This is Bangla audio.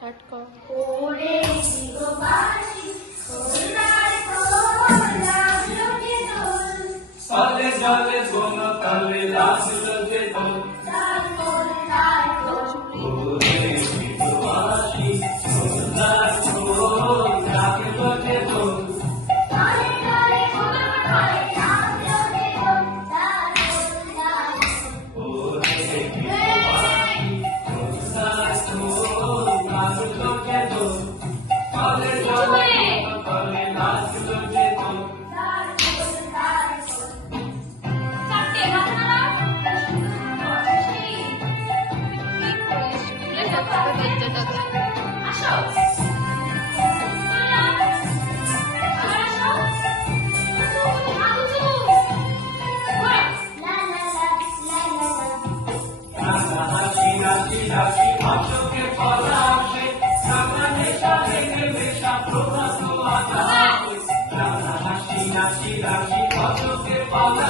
স্টার্ট কর। ওরে শিববাসী সোনার কোল লাগলো যে দোল, পালে জলে কোন তালে লাগলো যে দোল, তার কোল তার কোল। ওরে শিববাসী সোনার কোল লাগলো যে দোল, তালে তালে কোল তালে লাগলো যে দোল, তার কোল তার কোল। ওরে শিববাসী সোনার কোল লাগলো যে দোল, পালে জলে কোন তালে লাগলো যে দোল, তার কোল তার কোল। চারটে হাত নাড়াও। আসো। রাঙা হাসি হাসি হাসি আচোখে পলাশে, রাঙা নেশা লেগে নেশা প্রভাত আকাশে, রাঙা হাসি হাসি হাসি আচোখে পলাশে।